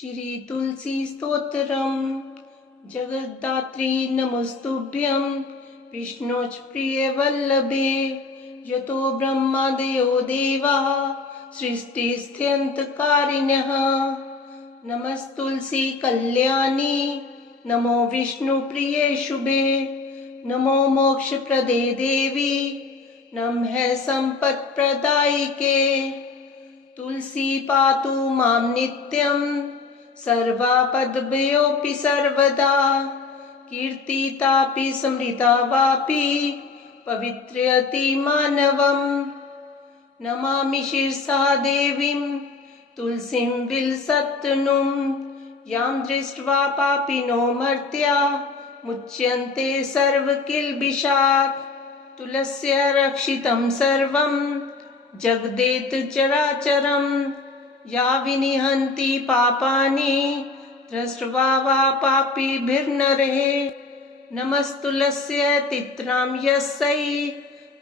श्री तुलसी स्तोत्रम। जगद्धात्री नमस्तुभ्यं विष्णोच प्रिय वल्लभे। यतो ब्रह्मादयो देवाः सृष्टिस्थित्यन्तकारिणः। नमस्तुलसी कल्याणी नमो विष्णुप्रिये शुभे। नमो मोक्षप्रदे देवी नमः सम्पत्प्रदायिके। तुलसी पातु मां नित्यं सर्वापद्भ्योऽपि सर्वदा। कीर्तितापि स्मृता वापि पवित्रयति मानवम्। नमामि शिरसा देवीं तुलसीं विलसत्तनुं। यां दृष्ट्वा पापिनो मर्त्या मुच्यन्ते सर्वकिल्बिषात्। तुलस्या रक्षितं सर्वं जगदेत चराचरं। या विनिहन्ति पापानि दृष्ट्वा वा पापिभिर्नरः। नमस्तुलस्यै तित्रां यस्यै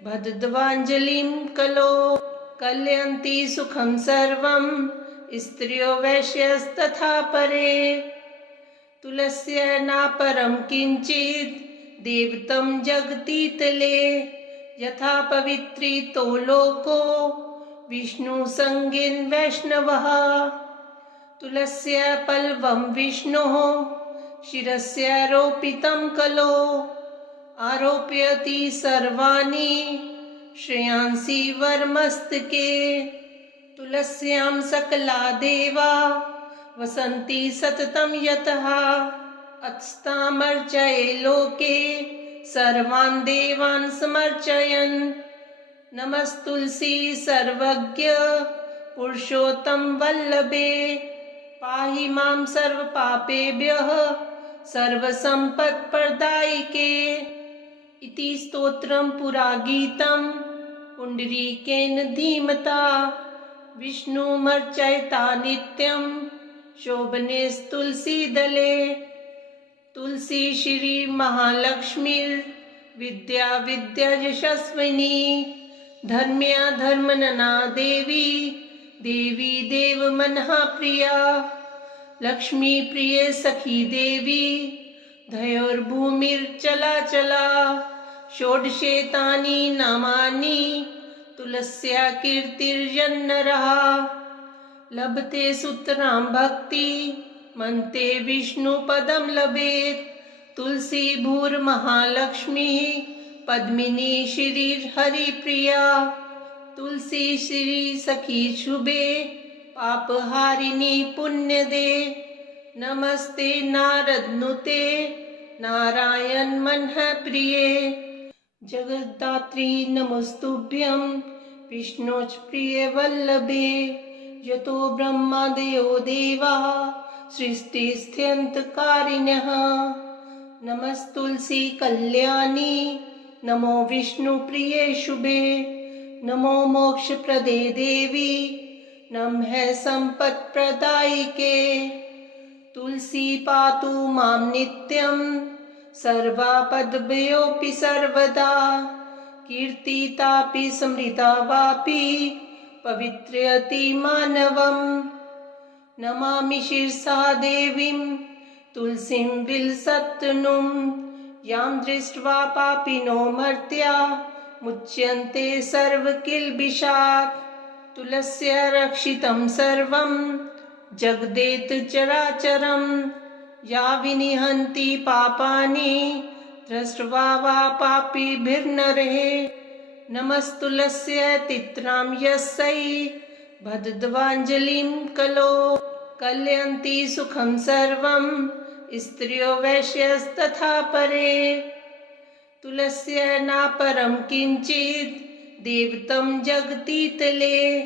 बद्धध्वाञ्जलिं कलो। कलयन्ति सुखं सर्वं स्त्रियो वैश्यस्तथा परे। तुलस्या नापरं किञ्चित् देवतं जगतीतले। यथा पवित्रितो लोको विष्णुसंगेन वैष्णवः। तुलस्या पल्लवं विष्णोः शिरस्यारोपितं कलो। आरोपयति सर्वाणि श्रेयांसि वरमस्तके। तुलस्यां सकला देवा वसन्ति सततं यतः। अतस्तामर्चये लोके सर्वान् देवान् समर्चयन्। नमस्तुलसी सर्वज्ञ पुरुषोत्तम वल्लभे। पाहि मां सर्वपापेभ्यः सर्वसम्पत्प्रदायिके। इति स्तोत्रं पुरागीतं पुण्डरीकेन धीमता। विष्णुमर्चयता नित्यं शोभनेस्तुलसीदले। तुलसी श्री महालक्ष्मीर्विद्या विद्यायशस्विनी। धर्म्या धर्मनना देवी देवी देवमनः प्रिया। लक्ष्मी प्रिय सखी देवी धयोर्भूमिर्चलाचला। षोडशेतानि नामानि तुलस्या कीर्तिर्यन्नरः। लभते सुतरां भक्ति मन्ते विष्णुपदं लभेत्। तुलसी भूर्महालक्ष्मी पद्मिनी श्रीहरिप्रिया। तुलसी श्री सखी शुभे पापहारिणी पुण्यदे। नमस्ते नारदनुते नारायण मनः प्रिये। जगद्धात्री नमस्तुभ्यं विष्णोच प्रिय वल्लभे। यतो ब्रह्मादयो देवाः सृष्टिस्थित्यन्तकारिणः। नमस्तुलसी कल्याणी नमो विष्णुप्रिये शुभे। नमो मोक्षप्रदे देवी नमः सम्पत्प्रदायिके। तुलसी पातु मां नित्यं सर्वापद्भ्योऽपि सर्वदा। कीर्तितापि स्मृता वापि पवित्रयति मानवम्। नमामि शिरसा देवीं तुलसीं विलसत्तनुं। यां दृष्ट्वा पापिनो मर्त्या मुच्यन्ते सर्वकिल्बिषात्। तुलस्या रक्षितं सर्वं जगदेत चराचरं। या विनिहन्ति पापानि दृष्ट्वा वा पापिभिर्नरः। नमस्तुलस्यै तित्रां यस्यै बद्धध्वाञ्जलिं कलो। कलयन्ति सुखं सर्वं स्त्रियो वैश्यस्तथा परे। तुलस्या नापरं किञ्चित् देवतं जगतीतले।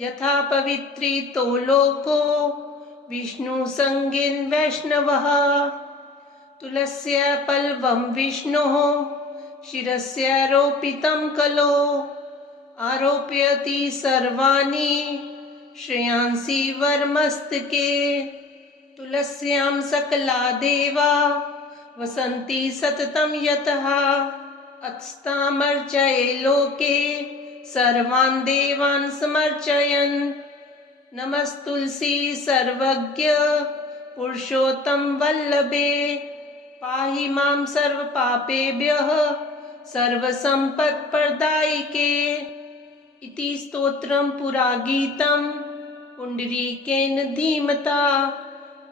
यथा पवित्रितो लोको विष्णुसंगेन वैष्णवः। तुलस्या पल्लवं विष्णोः शिरस्यारोपितं कलो। आरोपयति सर्वाणि श्रेयांसि वरमस्तके। तुलस्यां सकला देवा वसन्ति सततं यतः। अतस्तामर्चये लोके सर्वान् देवान् समर्चयन्। नमस्तुलसी सर्वज्ञ पुरुषोत्तम वल्लभे पाहि मां सर्व पापेभ्यः सर्वसम्पत्प्रदायिके। इति स्तोत्रं पुरागीतं पुण्डरीकेन धीमता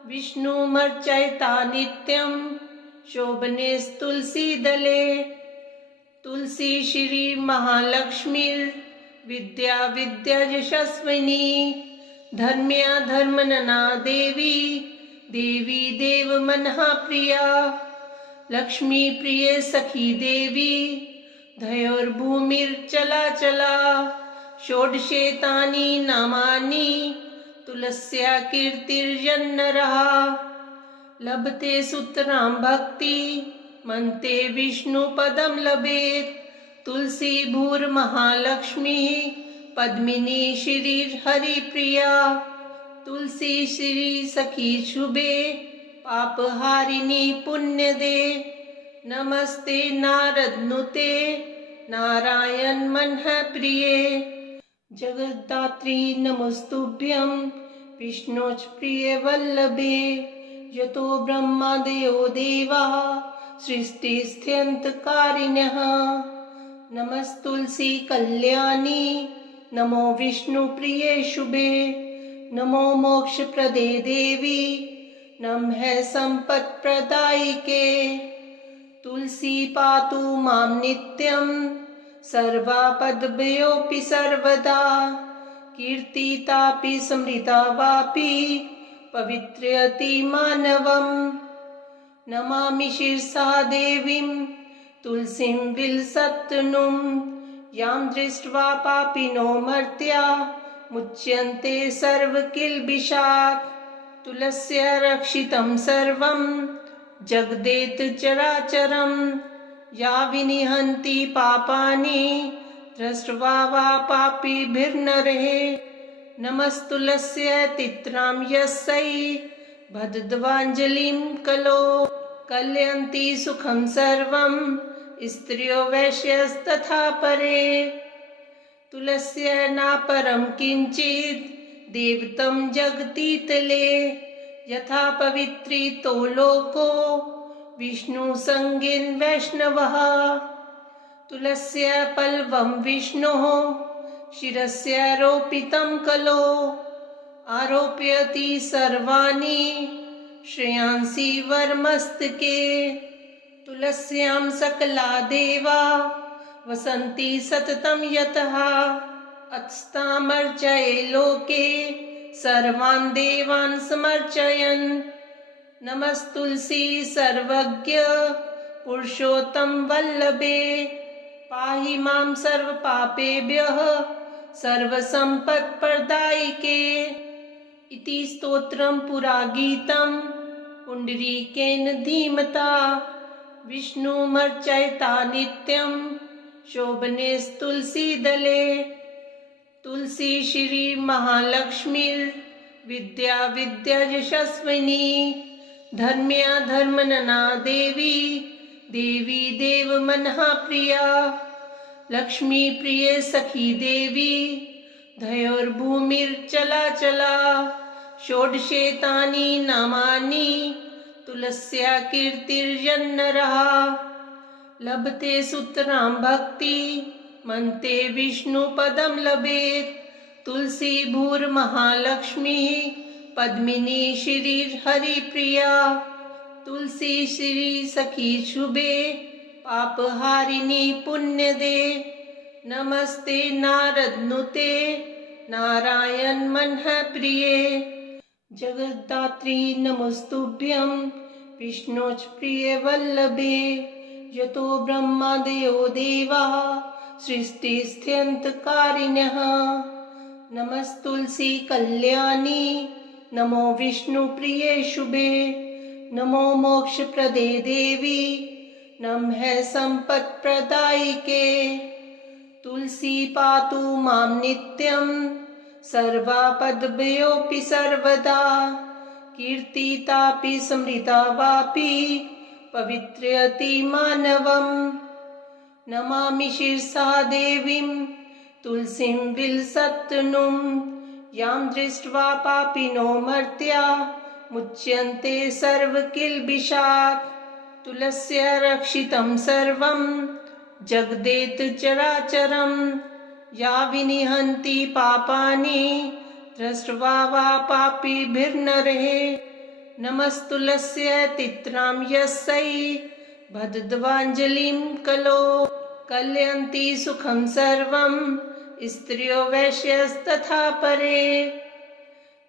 विष्णुमर्चयता नित्यं शोभनेस्तुलसीदले। तुलसी श्री महालक्ष्मीर्विद्या विद्यायशस्विनी धर्म्या धर्मनना देवी देवी देवमनः प्रिया। लक्ष्मी प्रिय सखी देवी धयोर्भूमिर्चला षोडशेतानि नामानि तुलस्या कीर्तिर्यन्नरः। लभते सुतरां भक्ति मन्ते विष्णुपदं लभेत्। तुलसी भूर्महालक्ष्मी पद्मिनी श्रीर्हरिप्रिया। तुलसी श्री सखी शुभे पापहारिणी पुण्यदे। नमस्ते नारदनुते नारायण मनः प्रिये। जगद्धात्री नमस्तुभ्यं विष्णोच प्रिय वल्लभे। यतो ब्रह्मादयो देवाः सृष्टिस्थित्यन्तकारिणः। नमस्तुलसी कल्याणी नमो विष्णुप्रिये शुभे। नमो मोक्षप्रदे देवी नमः सम्पत्प्रदायिके। तुलसी पातु मां नित्यं सर्वापद्भ्योऽपि सर्वदा। कीर्तितापि स्मृता वापि पवित्रयति मानवम्। नमामि शिरसा देवीं तुलसीं विलसत्तनुं। यां दृष्ट्वा पापिनो मर्त्या मुच्यन्ते सर्वकिल्बिषात्। तुलस्या रक्षितं सर्वं जगदेत चराचरं। या विनिहन्ति पापानि दृष्ट्वा वा पापिभिर्नरः। नमस्तुलस्यै तित्रां यस्यै बद्धध्वाञ्जलिं कलो। कलयन्ति सुखं सर्वं स्त्रियो वैश्यस्तथा परे। तुलस्या नापरं किञ्चित् देवतं जगतीतले। यथा पवित्रितो लोको विष्णुसङ्गेन वैष्णवः। तुलस्या पल्लवं विष्णोः शिरस्यारोपितं कलो। आरोपयति सर्वाणि श्रेयांसि वरमस्तके। तुलस्यां सकला देवा वसन्ति सततं यतः। अत्स्तामर्चये लोके सर्वान् देवान् समर्चयन्। नमस्तुलसी सर्वज्ञ पुरुषोत्तम वल्लभे पाहि मां सर्व पापेभ्यः सर्वसम्पत्प्रदायिके। इति स्तोत्रं पुरागीतं पुण्डरीकेन धीमता विष्णुमर्चयता नित्यं शोभनेस्तुलसीदले। तुलसी श्री महालक्ष्मीर्विद्या विद्यायशस्विनी धर्म्या धर्मनना देवी देवी देवमनः प्रिया। लक्ष्मी प्रिय सखी देवी धयोर्भूमिर्चला षोडशेतानि नामानि तुलस्या कीर्तिर्यन्नरः। लभते सुतरां भक्ति मन्ते विष्णुपदं लभेत्। तुलसी भूर्महालक्ष्मी पद्मिनी श्रीर्हरिप्रिया। तुलसी श्री सखी शुभे पापहारिणी पुण्यदे। नमस्ते नारदनुते नारायण मनः प्रिये। जगद्धात्री नमस्तुभ्यं विष्णोच प्रिय वल्लभे। यतो ब्रह्मादयो देवाः सृष्टिस्थित्यन्तकारिणः। नमस्तुलसी कल्याणी नमो विष्णुप्रिये शुभे। नमो मोक्षप्रदे देवी नमः सम्पत्प्रदायिके। तुलसी पातु मां नित्यं सर्वापद्भ्योऽपि सर्वदा। कीर्तितापि स्मृता वापि पवित्रयति मानवम्। नमामि शिरसा देवीं तुलसीं विलसत्तनुं। यां दृष्ट्वा पापिनो मर्त्या मुच्यन्ते सर्वकिल्बिषात्। तुलस्या रक्षितं सर्वं जगदेत चराचरं। या विनिहन्ति पापानि दृष्ट्वा वा पापिभिर्नरः। नमस्तुलस्यै तित्रां यस्यै बद्धध्वाञ्जलिं कलो। कलयन्ति सुखं सर्वं स्त्रियो वैश्यस्तथा परे।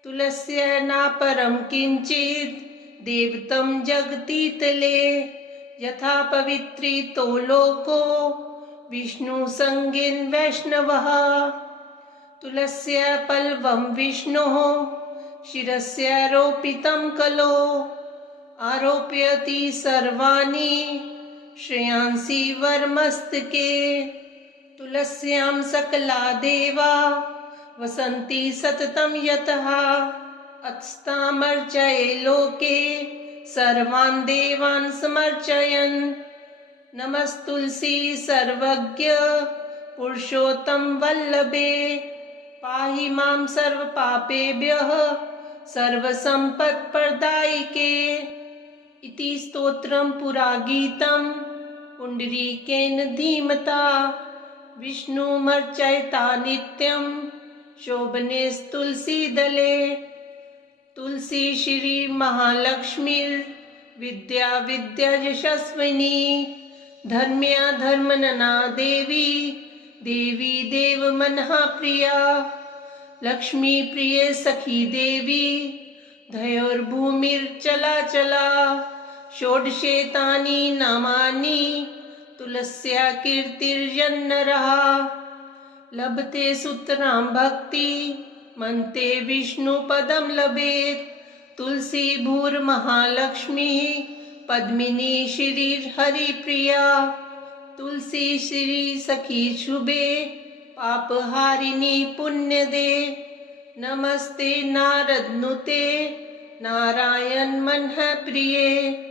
तुलस्या नापरं किञ्चित् देवतं जगतीतले। यथा पवित्रितो लोको विष्णुसङ्गेन वैष्णवः। तुलस्या पल्वं विष्णोः शिरस्यारोपितं कलो। आरोपयति सर्वाणि श्रेयांसि वरमस्तके। तुलस्यां सकला देवा वसन्ति सततं यतः। अत्स्तामर्चये लोके सर्वान् देवान् समर्चयन्। नमस्तुलसी सर्वज्ञ पुरुषोत्तम वल्लभे। पाहि मां सर्वपापेभ्यः सर्वसम्पत्प्रदायिके। इति स्तोत्रं पुरा गीतं पुण्डरीकेन धीमता। विष्णुमर्चयता नित्यं शोभनेस्तुलसीदले। तुलसी श्री महालक्ष्मीर्विद्या विद्यायशस्विनी। धर्म्या धर्मनना देवी देवी देवमनः प्रिया। लक्ष्मी प्रिय सखी देवी धयोर्भूमिर्चलाचला। षोडशेतानि नामानि तुलस्या कीर्तिर्यन्नरः। लभते सुतरां भक्ति मन्ते विष्णुपदं लभेत्। तुलसी भूर्महालक्ष्मीः पद्मिनी श्रीर्हरिप्रिया। तुलसी श्री सखी शुभे पापहारिणी पुण्यदे। नमस्ते नारदनुते नारायण मनः प्रिये।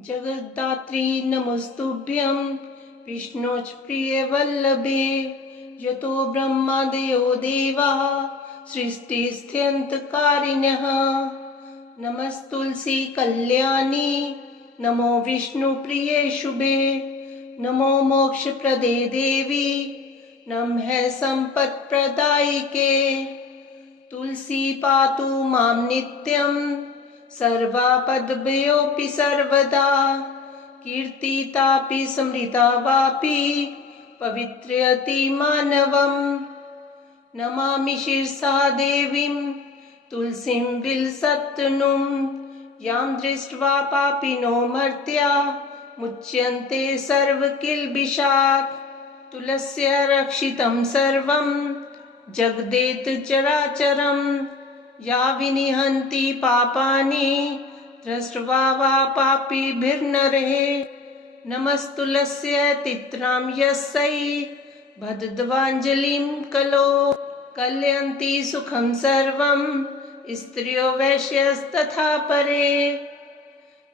जगद्धात्री नमस्तुभ्यं विष्णोच प्रिय वल्लभे। यतो ब्रह्मादयो देवाः सृष्टिस्थित्यन्तकारिणः। नमस्तुलसी कल्याणी नमो विष्णुप्रिये शुभे। नमो मोक्षप्रदे देवी नमः सम्पत्प्रदायिके। तुलसी पातु मां नित्यं सर्वापद्भ्योऽपि सर्वदा। कीर्तितापि स्मृता वापि पवित्रयति मानवम्। नमामि शिरसा देवीं तुलसीं विलसत्तनुं। यां दृष्ट्वा पापिनो मर्त्या मुच्यन्ते सर्वकिल्बिषात्। तुलस्या रक्षितं सर्वं जगदेत चराचरं। या विनिहन्ति पापानि दृष्ट्वा वा पापिभिर्नरः। नमस्तुलस्यै तित्रां यस्यै बद्धध्वाञ्जलिं कलो। कलयन्ति सुखं सर्वं स्त्रियो वैश्यस्तथा परे।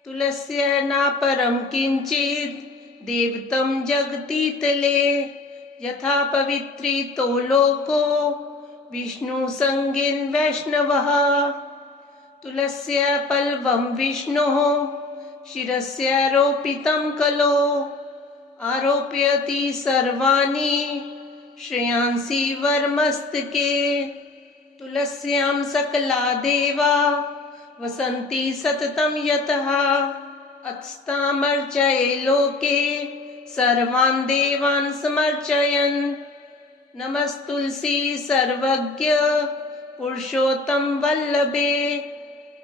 तुलस्या नापरं किञ्चित् देवतं जगतीतले। यथा पवित्रितो लोको विष्णुसङ्गेन वैष्णवः। तुलस्या पल्वं विष्णोः शिरस्यारोपितं कलो। आरोपयति सर्वाणि श्रेयांसि वरमस्तके। तुलस्यां सकला देवा वसन्ति सततं यतः। अत्स्तामर्चये लोके सर्वान् देवान् समर्चयन्। नमस्तुलसी सर्वज्ञ पुरुषोत्तम वल्लभे।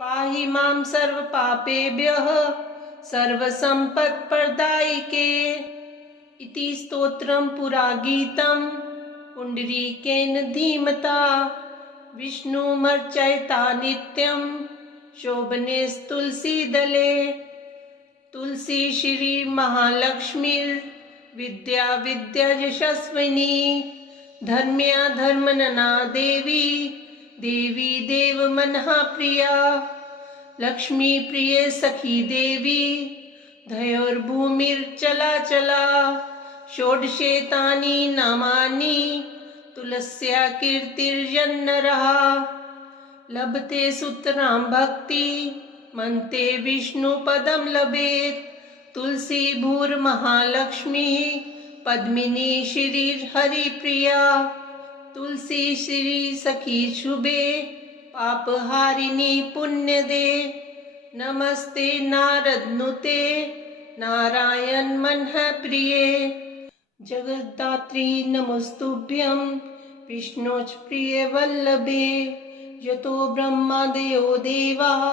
पाहि मां सर्वपापेभ्यः सर्वसम्पत्प्रदायिके। इति स्तोत्रं पुरा गीतं पुण्डरीकेन धीमता। विष्णुमर्चयता नित्यं शोभनेस्तुलसीदले। तुलसी श्री महालक्ष्मीर्विद्या विद्यायशस्विनी। धर्म्या धर्मनना देवी देवी देवमनः प्रिया। लक्ष्मी प्रिय सखी देवी धयोर्भूमिर्चलाचला। षोडशेतानि नामानि तुलस्या कीर्तिर्जन्नरः लभते सुतरां भक्ति मनते विष्णुपदं लभेत् तुलसी भूर्महालक्ष्मी पद्मिनी श्रीहरिप्रिया तुलसी श्री सखी शुभे पापहारिणी पुण्यदे नमस्ते नारदनुते नारायण मनः प्रिये जगद्धात्री नमस्तुभ्यं विष्णोच प्रिय वल्लभे यतो ब्रह्मादयो देवाः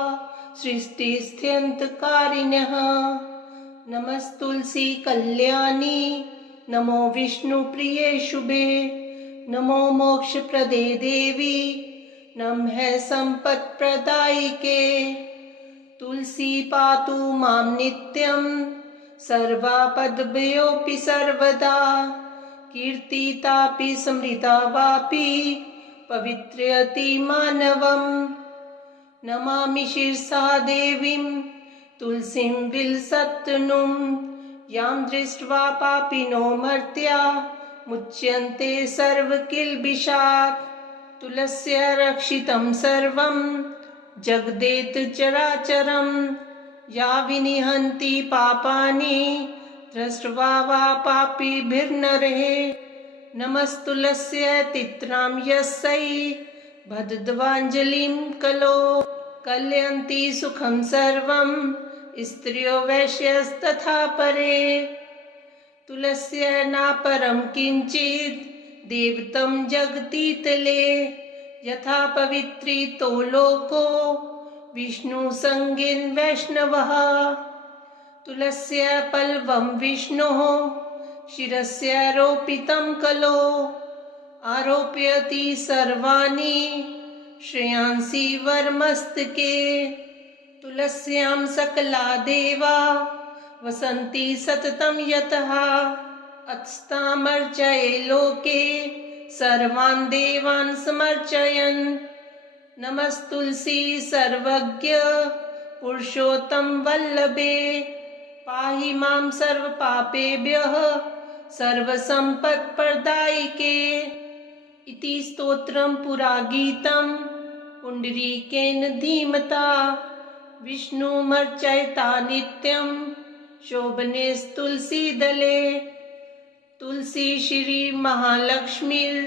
सृष्टिस्थित्यन्तकारिणः नमस्तुलसी कल्याणी नमो विष्णुप्रिये शुभे नमो मोक्षप्रदे देवी नमः सम्पत्प्रदायिके तुलसी पातु मां नित्यं सर्वापद्भ्योऽपि सर्वदा कीर्तितापि स्मृता वापि पवित्रयति मानवम् नमामि शिरसा देवीं तुलसीं विलसत्तनुं यां दृष्ट्वा पापिनो मर्त्या मुच्यन्ते सर्वकिल्बिषात् तुलस्या रक्षितं सर्वं जगदेत चराचरं या विनिहन्ति पापानि दृष्ट्वा वा पापिभिर्नरः नमस्तुलस्यै तित्रां यस्यै बद्धध्वाञ्जलिं कलो कलयन्ति सुखं सर्वं स्त्रियो वैश्यस्तथा परे तुलस्या नापरं किञ्चित् देवतं जगतीतले यथा पवित्रितो लोको विष्णुसंगेन वैष्णवः तुलस्या पल्लवं विष्णोः शिरस्यारोपितं कलो आरोपयति सर्वाणि श्रेयांसि वरमस्तके तुलस्यां सकला देवा वसन्ति सततं यतः अत्स्तामर्चये लोके सर्वान् देवान् समर्चयन् नमस्तुलसी सर्वज्ञ पुरुषोत्तम वल्लभे पाहि मां सर्वपापेभ्यः सर्वसम्पत्प्रदायिके इति स्तोत्रं पुरा गीतं पुण्डरीकेन धीमता विष्णुमर्चयता नित्यं शोभनेस्तुलसीदले तुलसी श्री महालक्ष्मीर्विद्या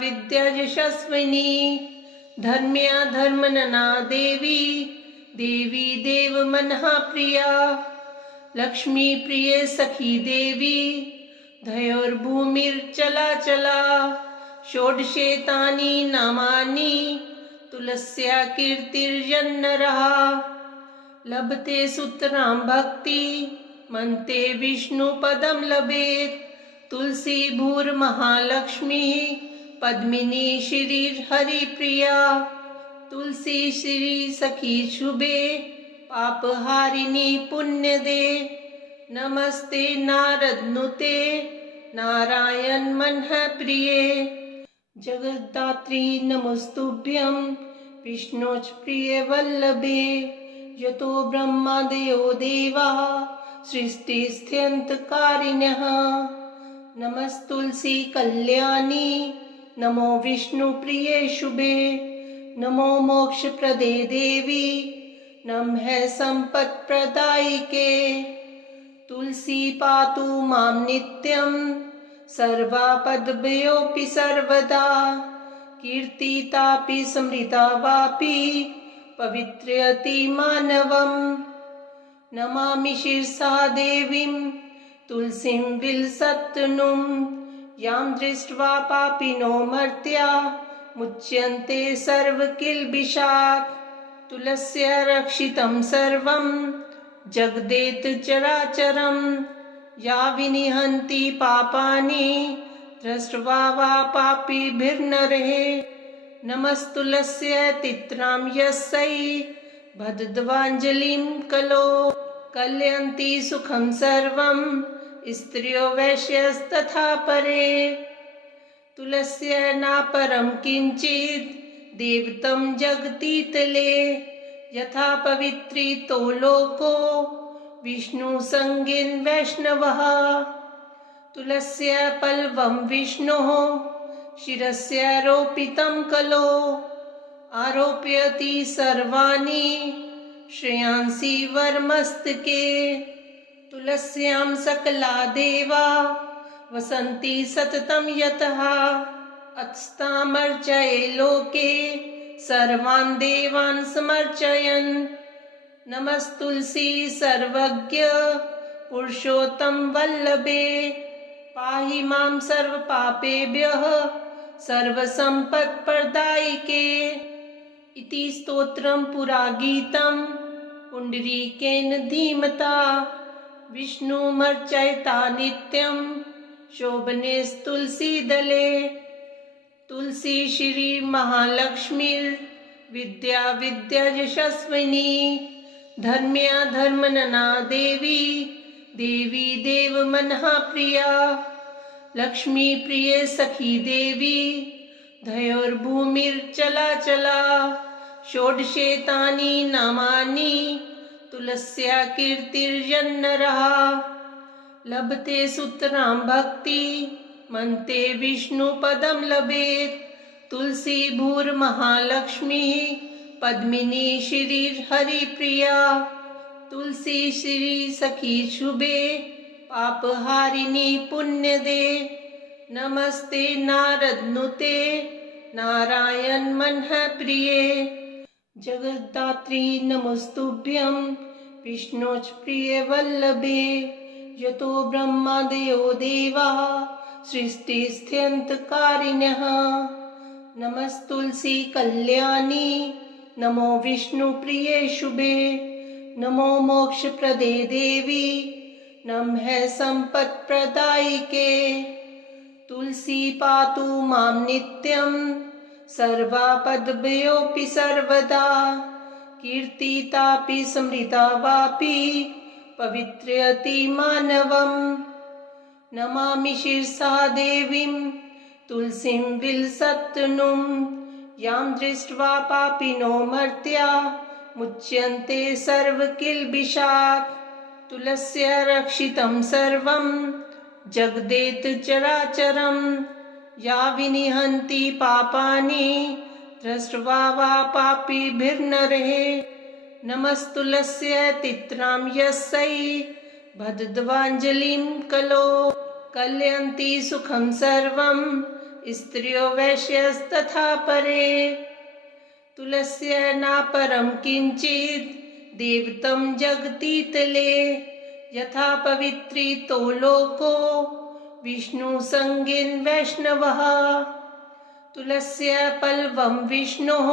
विद्यायशस्विनी धर्म्या धर्मनना देवी देवी देवमनः प्रिया लक्ष्मी प्रिय सखी देवी धयोर्भूमिर्चला षोडशेतानि नामानि तुलस्या कीर्तिर्जन्नरः लभते सुतरां भक्ति मनते विष्णुपदं लभेत् तुलसी भूर्महालक्ष्मी पद्मिनी श्रीहरिप्रिया तुलसी श्री सखी शुभे पापहारिणी पुण्यदे नमस्ते नारदनुते नारायण मनः प्रिये जगद्धात्री नमस्तुभ्यं विष्णोच प्रिय वल्लभे यतो ब्रह्मादयो देवाः सृष्टिस्थित्यन्तकारिणः नमस्तुलसी कल्याणी नमो विष्णुप्रिये शुभे नमो मोक्षप्रदे देवी नमः सम्पत्प्रदायिके तुलसी पातु मां नित्यं सर्वापद्भ्योऽपि सर्वदा कीर्तितापि स्मृता वापि पवित्रयति मानवम् नमामि शिरसा देवीं तुलसीं विलसत्तनुं यां दृष्ट्वा पापिनो मर्त्या मुच्यन्ते सर्वकिल्बिषात् तुलस्या रक्षितं सर्वं जगदेत चराचरं या विनिहन्ति पापानि दृष्ट्वा वा पापिभिर्नरः नमस्तुलस्यै तित्रां यस्यै बद्धध्वाञ्जलिं कलो कलयन्ति सुखं सर्वं स्त्रियो वैश्यस्तथा परे तुलस्या नापरं किञ्चित् देवतं जगतीतले यथा पवित्रितो लोको विष्णुसंगेन वैष्णवः तुलस्या पल्लवं विष्णोः शिरस्यारोपितं कलो आरोपयति सर्वाणि श्रेयांसि वरमस्तके तुलस्यां सकला देवा वसन्ति सततं यतः अत्स्तामर्चये लोके सर्वान् देवान् समर्चयन् नमस्तुलसी सर्वज्ञ पुरुषोत्तम वल्लभे पाहि मां सर्वपापेभ्यः सर्वसम्पत्प्रदायिके इति स्तोत्रं पुरागीतं पुण्डरीकेन धीमता विष्णुमर्चयता नित्यं शोभनेस्तुलसीदले तुलसी श्री महालक्ष्मीर्विद्या विद्यायशस्विनी धर्म्या धर्मनना देवी देवी देवमनः प्रिया लक्ष्मी प्रिय सखी देवी धयोर्भूमिर्चला षोडशेतानि नामानि तुलस्या कीर्तिर्यन्नरः लभते सुतरां भक्ति मन्ते विष्णुपदं लभेत् तुलसी भूर्महालक्ष्मी पद्मिनी श्रीर्हरिप्रिया तुलसी श्री सखी शुभे पापहारिणी पुण्यदे नमस्ते नारदनुते नारायण मनः प्रिये जगद्धात्री नमस्तुभ्यं विष्णोच प्रिय वल्लभे यतो ब्रह्मादयो देवाः सृष्टिस्थित्यन्तकारिणः नमस्तुलसी कल्याणी नमो विष्णुप्रिये शुभे नमो मोक्षप्रदे देवी नमः सम्पत्प्रदायिके तुलसी पातु मां नित्यं सर्वापद्भ्योऽपि सर्वदा कीर्तितापि स्मृता वापि पवित्रयति मानवम् नमामि शिरसा देवीं तुलसीं विलसत्तनुं यां दृष्ट्वा पापिनो मर्त्या मुच्यन्ते सर्वकिल्बिषात् तुलस्या रक्षितं सर्वं जगदेत चराचरं या विनिहन्ति पापानि दृष्ट्वा वा पापिभिर्नरः नमस्तुलस्य तित्रां यस्यै भद्रद्वाञ्जलिं कलो कलयन्ति सुखं सर्वं स्त्रियो वैश्यस्तथा परे तुलस्य नापरं किञ्चित् देवतं जगतीतले यथा पवित्रितो लोको विष्णुसंगेन वैष्णवः तुलस्य पल्वं विष्णोः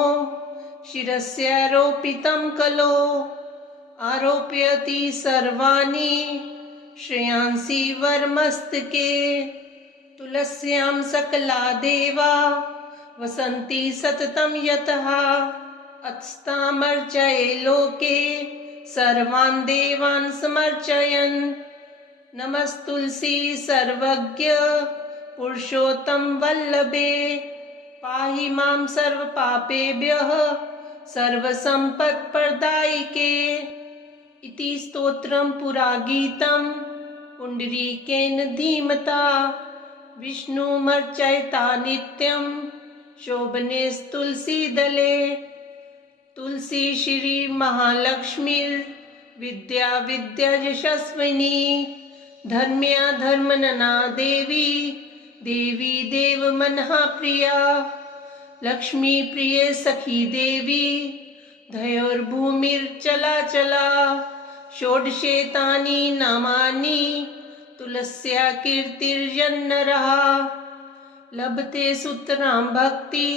शिरस्यारोपितं कलो आरोपयति सर्वाणि श्रेयांसि वरमस्तके तुलस्यां सकला देवा वसन्ति सततं यतः अत्स्तामर्चये लोके सर्वान् देवान् समर्चयन् नमस्तुलसी सर्वज्ञ पुरुषोत्तम वल्लभे पाहि मां सर्वपापेभ्यः सर्वसम्पत्प्रदायिके इति स्तोत्रं पुरागीतं पुण्डरीकेन धीमता विष्णुमर्चयता नित्यं शोभनेस्तुलसीदले तुलसी श्री महालक्ष्मीर्विद्या विद्यायशस्विनी धर्म्या धर्मनना देवी देवी देवमनः प्रिया लक्ष्मी प्रिय सखी देवी धयोर्भूमिर्चला षोडशेतानि नामानि तुलस्या कीर्तिर्यन्नरः लभते सुतरां भक्ति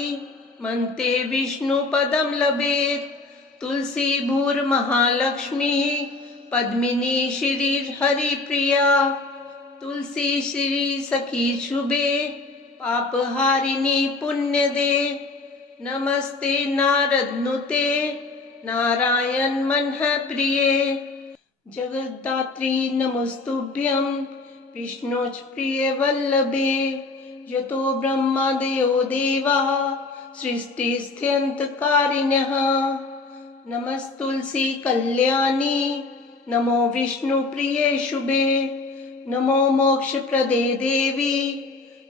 मन्ते विष्णुपदं लभेत् तुलसी भूर्महालक्ष्मी पद्मिनी श्रीर्हरिप्रिया तुलसी श्री सखी शुभे पापहारिणी पुण्यदे नमस्ते नारदनुते नारायण मनः प्रिये जगद्धात्री नमस्तुभ्यं विष्णोच प्रिय वल्लभे यतो ब्रह्मादयो देवाः सृष्टिस्थित्यन्तकारिणः नमस्तुलसी कल्याणी नमो विष्णुप्रिये शुभे नमो मोक्षप्रदे देवी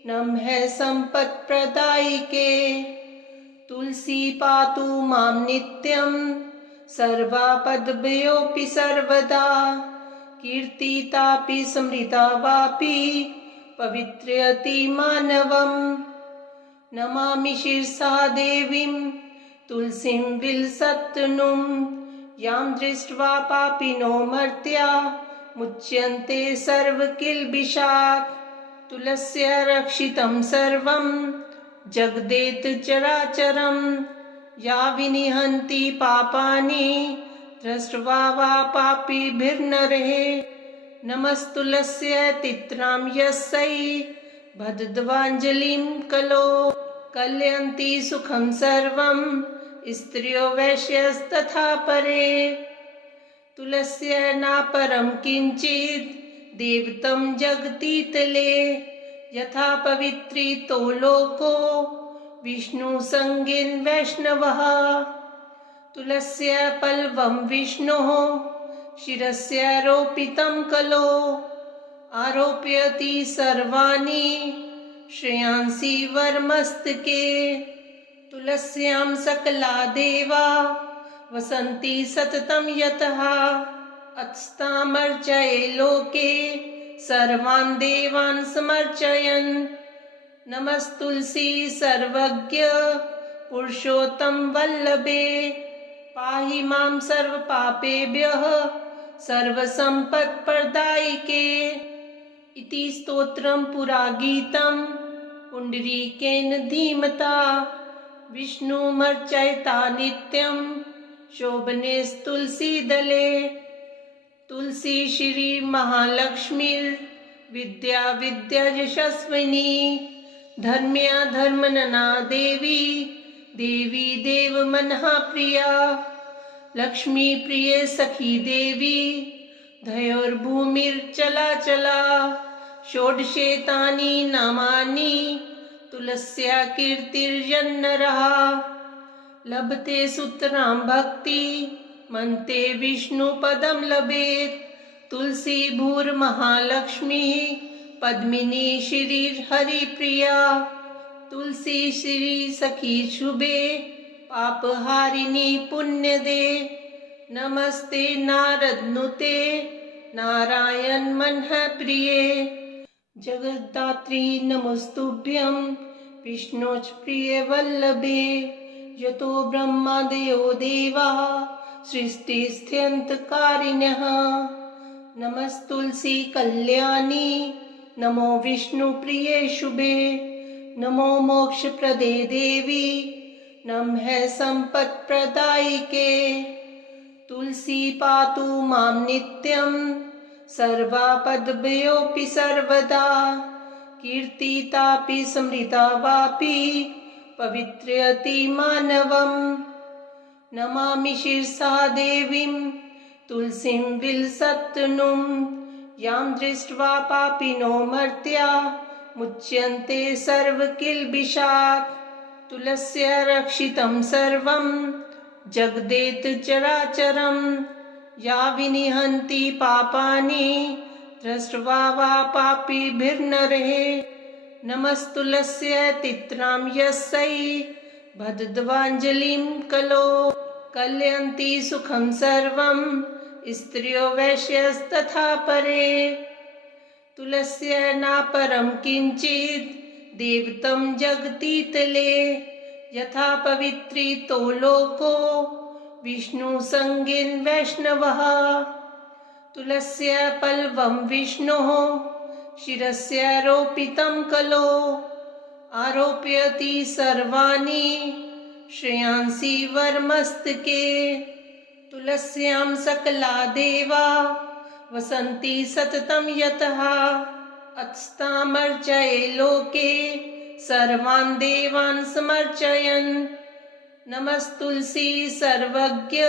नमः सम्पत्प्रदायिके तुलसी पातु मां नित्यं सर्वापद्भ्योऽपि सर्वदा कीर्तितापि स्मृता वापि पवित्रयति मानवम् नमामि शिरसा देवीं तुलसीं विलसत्तनुं यां दृष्ट्वा पापिनो मर्त्या मुच्यन्ते सर्वकिल्बिषात् तुलस्या रक्षितं सर्वं जगदेत चराचरं या विनिहन्ति पापानि दृष्ट्वा वा पापिभिर्नरः नमस्तुलस्यै तित्रां यस्यै बद्धध्वाञ्जलिं कलो कलयन्ति सुखं सर्वं स्त्रियो वैश्यस्तथा परे तुलस्या नापरं किञ्चित् देवतं जगतीतले यथा पवित्रितो लोको विष्णुसंगेन वैष्णवः तुलस्या पल्वं विष्णोः शिरस्यारोपितं कलो आरोपयति सर्वाणि श्रेयांसि वरमस्तके तुलस्यां सकला देवा वसन्ति सततं यतः अत्स्तामर्चये लोके सर्वान् देवान् समर्चयन् नमस्तुलसी सर्वज्ञ पुरुषोत्तम वल्लभे पाहि मां सर्वपापेभ्यः सर्वसम्पत्प्रदायिके इति स्तोत्रं पुरा गीतं पुण्डरीकेन धीमता विष्णुमर्चयता नित्यं शोभनेस्तुलसीदले तुलसी श्री महालक्ष्मीर्विद्या विद्यायशस्विनी धर्म्या धर्मनना देवी देवी देवमनः प्रिया लक्ष्मी प्रिय सखी देवी धयोर्भूमिर्चलाचला षोडशेतानि नामानि तुलस्या कीर्तिर्यन्नरः लभते सुतरां भक्ति मन्ते विष्णुपदं लभेत् तुलसी भूर्महालक्ष्मी पद्मिनी श्रीहरिप्रिया तुलसी श्री सखी शुभे पापहारिणी पुण्यदे नमस्ते नारदनुते नारायण मनः प्रिये जगद्धात्री नमस्तुभ्यं विष्णोच प्रिय वल्लभे यतो ब्रह्मादयो देवाः सृष्टिस्थित्यन्तकारिणः नमस्तुलसी कल्याणी नमो विष्णुप्रिये शुभे नमो मोक्षप्रदे देवी नमः सम्पत्प्रदायिके तुलसी पातु मां नित्यं सर्वापद्भ्योऽपि सर्वदा कीर्तितापि स्मृता वापि पवित्रयति मानवम् नमामि शिरसा देवीं तुलसीं विलसत्तनुं यां दृष्ट्वा पापिनो मर्त्या मुच्यन्ते सर्वकिल्बिषात् तुलस्या रक्षितं सर्वं जगदेत चराचरं या विनिहन्ति पापानि दृष्ट्वा वा पापिभिर्नरः नमस्तुलस्यै तित्रां यस्यै बद्धध्वाञ्जलिं कलो कलयन्ति सुखं सर्वं स्त्रियो वैश्यस्तथा परे तुलस्या नापरं किञ्चित् देवतं जगतीतले यथा पवित्रितो लोको विष्णुसंगेन वैष्णवः तुलस्या पल्वं विष्णोः शिरस्यारोपितं कलो आरोपयति सर्वाणि श्रेयांसि वरमस्तके तुलस्यां सकला देवा वसन्ति सततं यतः अत्स्तामर्चये लोके सर्वान् देवान् समर्चयन् नमस्तुलसी सर्वज्ञ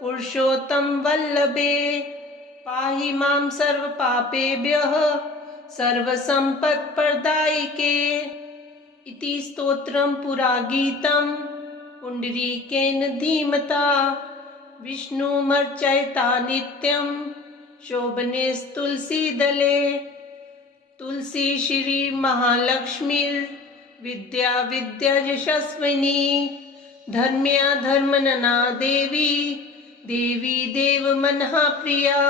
पुरुषोत्तम वल्लभे पाहि मां सर्वपापेभ्यः सर्वसम्पत्प्रदायिके इति स्तोत्रं पुरा गीतं पुण्डरीकेन धीमता विष्णुमर्चयता नित्यं शोभनेस्तुलसीदले तुलसी श्री महालक्ष्मीर् विद्या विद्यायशस्विनी धर्म्या धर्मनना देवी देवी देव मनः प्रिया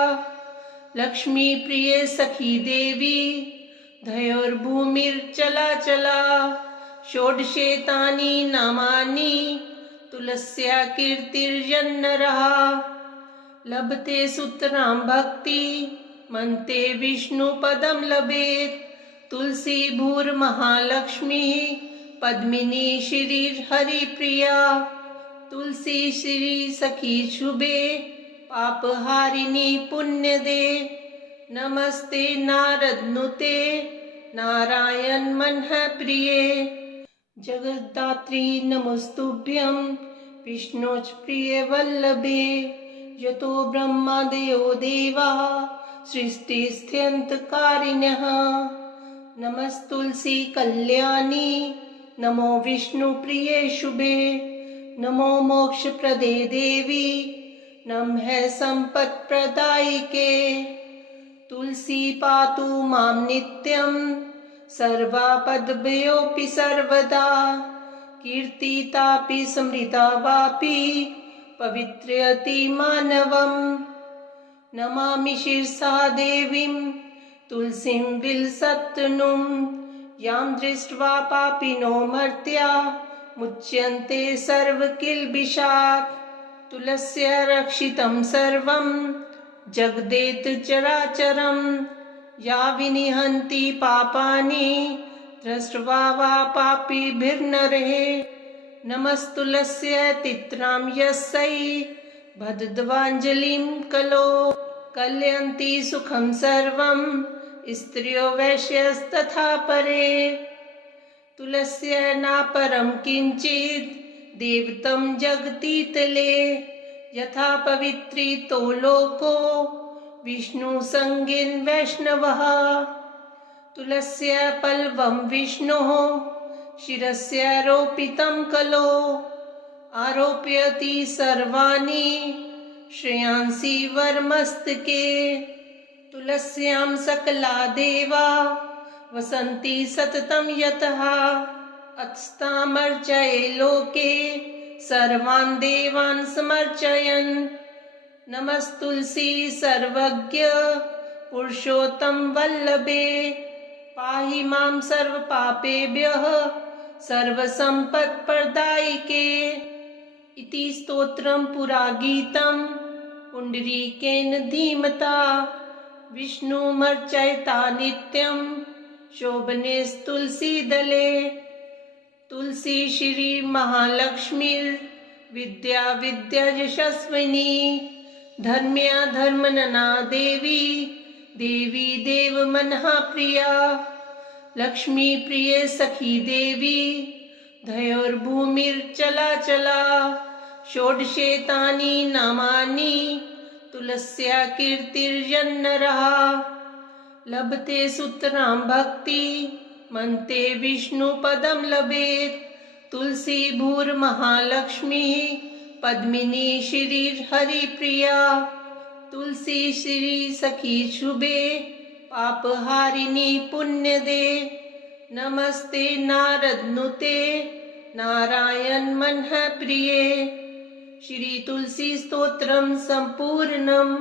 लक्ष्मी प्रिय सखी देवी धयोर्भूमिर्चला चला षोडशेतानि नामानि तुलस्या कीर्तिर्जन्नरः लभते सुतरां भक्ति मन्ते विष्णु पदं लभेत् तुलसी भूर्महालक्ष्मी पद्मिनी श्रीर्हरिप्रिया तुलसी श्री सखी शुभे पापहारिणी पुण्यदे नमस्ते नारदनुते नारायण मनः प्रिये जगद्धात्री नमस्तुभ्यं विष्णोच प्रिय वल्लभे यतो ब्रह्मादयो देवाः सृष्टिस्थित्यन्तकारिणः नमस्तुलसी कल्याणी नमो विष्णु प्रिये शुभे नमो मोक्षप्रदे देवी नमः सम्पत्प्रदायिके तुलसी पातु मां नित्यं सर्वापद्भ्योऽपि सर्वदा कीर्तितापि स्मृता वापि पवित्रयति मानवम् नमामि शिरसा देवीं तुलसीं विलसत्तनुं यां दृष्ट्वा पापिनो मर्त्या मुच्यन्ते सर्वकिल्बिषात् तुलस्या रक्षितं सर्वं जगदेत चराचरं या विनिहन्ति पापानि दृष्ट्वा वा पापिभिर्नरे नमस्तुलस्य तित्रां यस्यै बद्धध्वाञ्जलिं कलो कलयन्ति सुखं सर्वं स्त्रियो वैश्यस्तथा परे तुलस्य नापरं किञ्चित् देवतं जगतीतले यथा पवित्रितो लोको विष्णुसंज्ञेन वैष्णवः तुलस्य पल्लवं विष्णोः शिरस्यारोपितं कलो आरोपयति सर्वाणि श्रेयांसि वरमस्तके तुलस्यां सकला देवा वसन्ति सततं यतः अत्स्तामर्चये लोके सर्वान् देवान् समर्चयन् नमस्तुलसी सर्वज्ञ पुरुषोत्तम वल्लभे पाहि मां सर्वपापेभ्यः सर्वसम्पत्प्रदायिके इति स्तोत्रं पुरागीतं पुण्डरीकेन धीमता विष्णुमर्चयता नित्यं शोभनेस्तुलसीदले तुलसी श्री महालक्ष्मीर् विद्या विद्यायशस्विनी धर्म्या धर्मनना देवी देवी देव मनः प्रिया लक्ष्मी प्रिय सखी देवी धयोर्भूमिर्चला चला षोडशेतानि नामानि तुलस्या कीर्तिर्जन्नरः लभते सुतरां भक्ति मन्ते विष्णु पदं लभेत् तुलसी भूर्महालक्ष्मी पद्मिनी श्रीर्हरिप्रिया तुलसी श्री सखी शुभे पापहारिणी पुण्यदे नमस्ते नारदनुते नारायण मनः प्रिये श्री तुलसी स्तोत्रम संपूर्णम्।